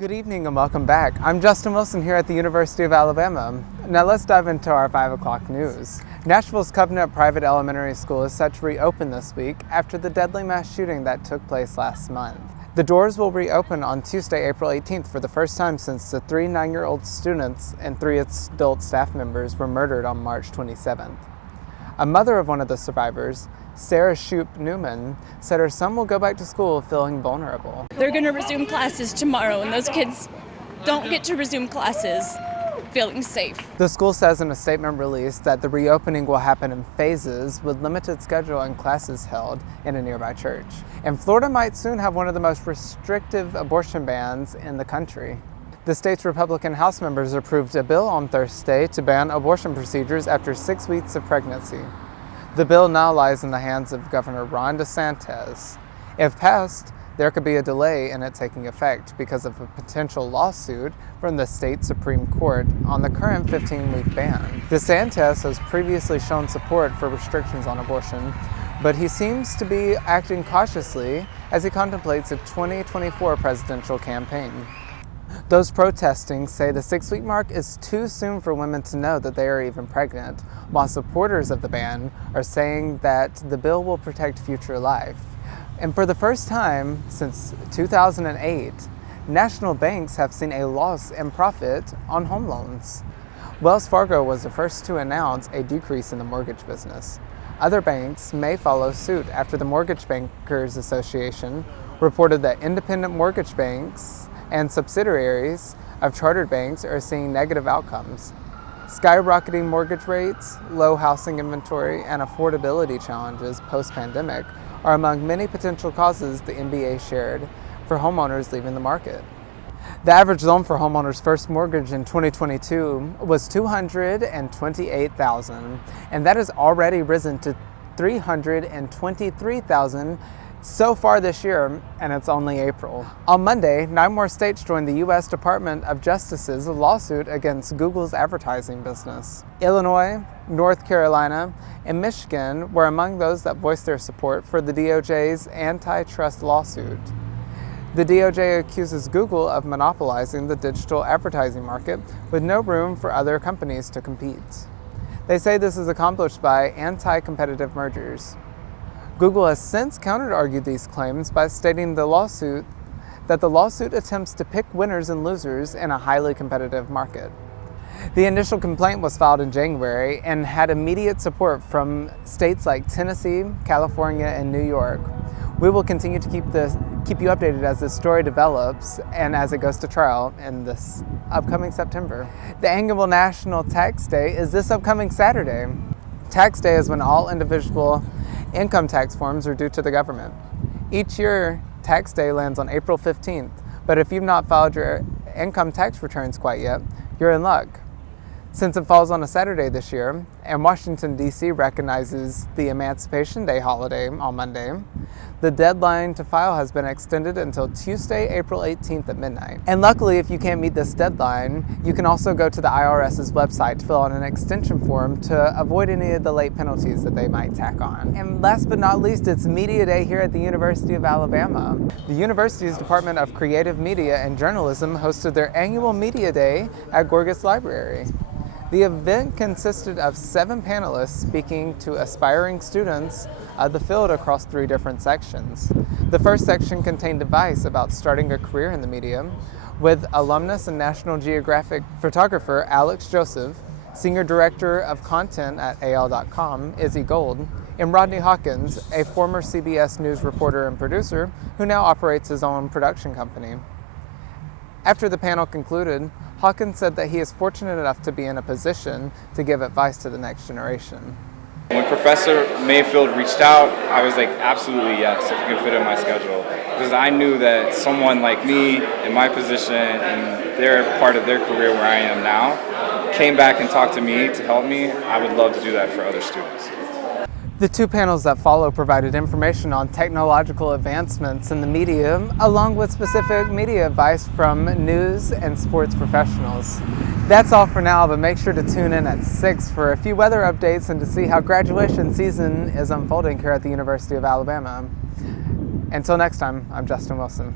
Good evening and welcome back. I'm Justin Wilson here at the University of Alabama. Now let's dive into our 5 o'clock news. Nashville's Covenant Private Elementary School is set to reopen this week after the deadly mass shooting that took place last month. The doors will reopen on Tuesday, April 18th for the first time since the 3 9-year-old students and 3 adult staff members were murdered on March 27th. A mother of one of the survivors, Sarah Shoup Newman, said her son will go back to school feeling vulnerable. They're going to resume classes tomorrow, and those kids don't get to resume classes feeling safe. The school says in a statement released that the reopening will happen in phases with limited schedule and classes held in a nearby church. And Florida might soon have one of the most restrictive abortion bans in the country. The state's Republican House members approved a bill on Thursday to ban abortion procedures after 6 weeks of pregnancy. The bill now lies in the hands of Governor Ron DeSantis. If passed, there could be a delay in it taking effect because of a potential lawsuit from the state Supreme Court on the current 15-week ban. DeSantis has previously shown support for restrictions on abortion, but he seems to be acting cautiously as he contemplates a 2024 presidential campaign. Those protesting say the 6-week mark is too soon for women to know that they are even pregnant, while supporters of the ban are saying that the bill will protect future life. And for the first time since 2008, national banks have seen a loss in profit on home loans. Wells Fargo was the first to announce a decrease in the mortgage business. Other banks may follow suit after the Mortgage Bankers Association reported that independent mortgage banks and subsidiaries of chartered banks are seeing negative outcomes. Skyrocketing mortgage rates, low housing inventory, and affordability challenges post-pandemic are among many potential causes the MBA shared for homeowners leaving the market. The average loan for homeowners' first mortgage in 2022 was $228,000, and that has already risen to $323,000 so far this year, and it's only April. On Monday, 9 more states joined the U.S. Department of Justice's lawsuit against Google's advertising business. Illinois, North Carolina, and Michigan were among those that voiced their support for the DOJ's antitrust lawsuit. The DOJ accuses Google of monopolizing the digital advertising market with no room for other companies to compete. They say this is accomplished by anti-competitive mergers. Google has since counter-argued these claims by stating that the lawsuit attempts to pick winners and losers in a highly competitive market. The initial complaint was filed in January and had immediate support from states like Tennessee, California, and New York. We will continue to keep you updated as this story develops and as it goes to trial in this upcoming September. The annual National Tax Day is this upcoming Saturday. Tax Day is when all individual income tax forms are due to the government. Each year, Tax Day lands on April 15th, but if you've not filed your income tax returns quite yet, you're in luck. Since it falls on a Saturday this year, and Washington, D.C. recognizes the Emancipation Day holiday on Monday, the deadline to file has been extended until Tuesday, April 18th at midnight. And luckily, if you can't meet this deadline, you can also go to the IRS's website to fill out an extension form to avoid any of the late penalties that they might tack on. And last but not least, it's Media Day here at the University of Alabama. The university's Department of Creative Media and Journalism hosted their annual Media Day at Gorgas Library. The event consisted of 7 panelists speaking to aspiring students of the field across 3 different sections. The first section contained advice about starting a career in the media, with alumnus and National Geographic photographer Alex Joseph, Senior Director of Content at AL.com, Izzy Gold, and Rodney Hawkins, a former CBS News reporter and producer who now operates his own production company. After the panel concluded, Hawkins said that he is fortunate enough to be in a position to give advice to the next generation. When Professor Mayfield reached out, I was like, absolutely yes, if you can fit in my schedule. Because I knew that someone like me in my position and their part of their career where I am now came back and talked to me to help me. I would love to do that for other students. The 2 panels that follow provided information on technological advancements in the media, along with specific media advice from news and sports professionals. That's all for now, but make sure to tune in at 6 for a few weather updates and to see how graduation season is unfolding here at the University of Alabama. Until next time, I'm Justin Wilson.